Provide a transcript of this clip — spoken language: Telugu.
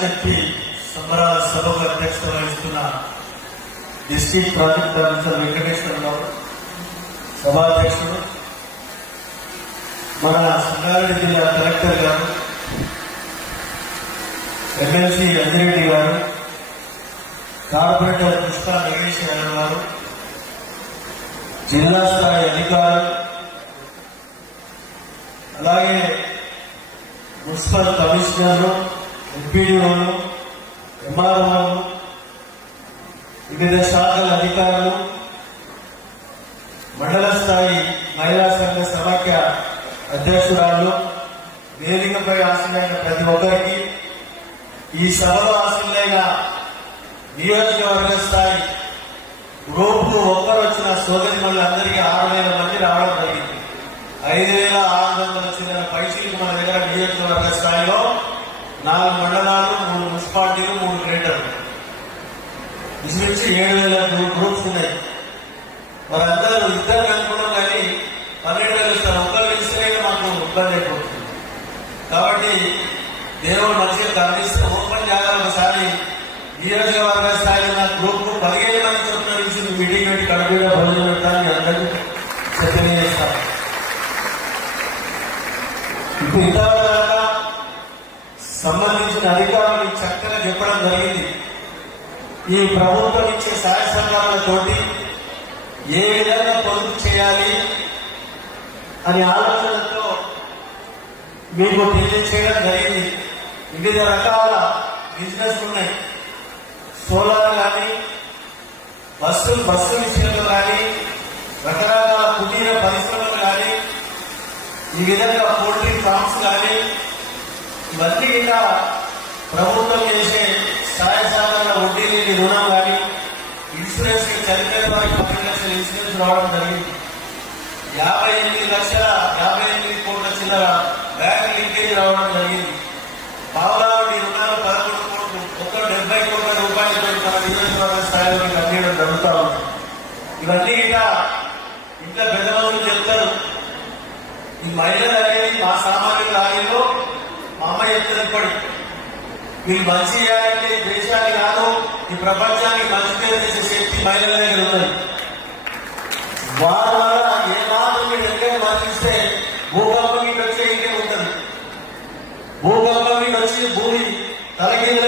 శక్తి సంబరాల సభకు అధ్యక్షత వహిస్తున్న డిస్ట్రిక్ట్ ప్రాజెక్ట్ ఆఫీసర్ వెంకటేశ్వరరావు, సభాధ్యక్షుడు, మన సంగారెడ్డి జిల్లా కలెక్టర్ గారు, ఎమ్మెల్సీ అంజిరెడ్డి గారు, కార్పొరేటర్ పుష్ప నగేష్ గారు, జిల్లా స్థాయి అధికారులు, అలాగే మున్సిపల్ కమిషనర్లు, ఎంపీడీఓలు, ఎంఆర్ఓలు, వివిధ శాఖల అధికారులు, మండల స్థాయి మహిళా సంఘ సమాఖ్య అధ్యక్షురాలు, వేదికపై ఆశలైన ప్రతి ఒక్కరికి, ఈ సభలో ఆశలైన నియోజకవర్గ స్థాయి గ్రూపు ఒక్కరు వచ్చిన సోదరి మళ్ళీ 6,000 మంది రావడం జరిగింది. 5,600 చిన్న పైసీలకు మన దగ్గర నియోజకవర్గ స్థాయిలో 4 మండలాలు, 3 మున్సిపాలిటీలు, 3 గ్రేటర్లు, ఇంచుమించి 7,000 గ్రూప్స్ ఉన్నాయి. వారందరూ ఇద్దరు అనుకున్నాం కానీ 12 ఇస్తారు. ఒక్కరు ఇస్తే మాకు ఇబ్బంది అయిపోతుంది. కాబట్టి దేవుడు మంచిగా కనిపిస్తే ఓపెన్ చేయాలి. ఒకసారి నియోజకవర్గ స్థాయిలో నా గ్రూప్ 15 మంది చొప్పున నుంచి మీటింగ్ పెట్టి కడుపుగా భోజనం పెట్టాలని అందరికీ చర్చ చేస్తాను. ఇప్పుడు ఇంతవరకు సంబంధించిన అధికారులు చక్కగా చెప్పడం జరిగింది. ఈ ప్రభుత్వం ఇచ్చే సహాయ సంఘాలతోటి ఏ విధంగా పొదుపు చేయాలి అనే ఆలోచనతో మీకు తెలియజేయడం జరిగింది. వివిధ రకాల బిజినెస్ ఉన్నాయి. సోలార్ కానీ, బస్సు విషయంలో కానీ, రకరకాల కుటీర పరిశ్రమలు కానీ, ఈ విధంగా పోల్ట్రీ ఫార్మ్స్ కానీ, ఇవన్నీ ఇలా ప్రభుత్వం చేసే సహాయ సహకార వడ్డీ లేని రుణం కానీ, ఇన్సూరెన్స్ చనిపోయిన వారికి 10 లక్షల ఇన్సూరెన్స్ రావడం జరిగింది. 58 కోట్ల చిల్లర బ్యాంక్ లింకేజ్ రావడం జరిగింది. పావులా వడ్డీ రుణాలు 11 కోట్లు, 70 కోట్ల రూపాయలతో మన నియోజకవర్గ స్థాయిలో అందించడం జరుగుతూ ఉంది. ఇవన్నీ ఇలా ఇంట్లో పెద్దవాళ్ళు చెప్తారు. ఈ మహిళలు అనేది మా సామాన్యుల లాగిలో మా అమ్మ చెప్తుంది. ఇప్పటి మీరు మంచి చేయాలంటే దేశాన్ని కాదు, ఈ ప్రపంచానికి మంచి పేరు చేసే శక్తి మహిళల దగ్గర ఉన్నది. వారి వల్ల ఏ మాత్రం మీరు ఎక్కడికి మరణిస్తే భూకంపం మీకు వచ్చే ఇంకే ఉంటుంది. భూకంపం మీకు వచ్చి భూమి తలకింద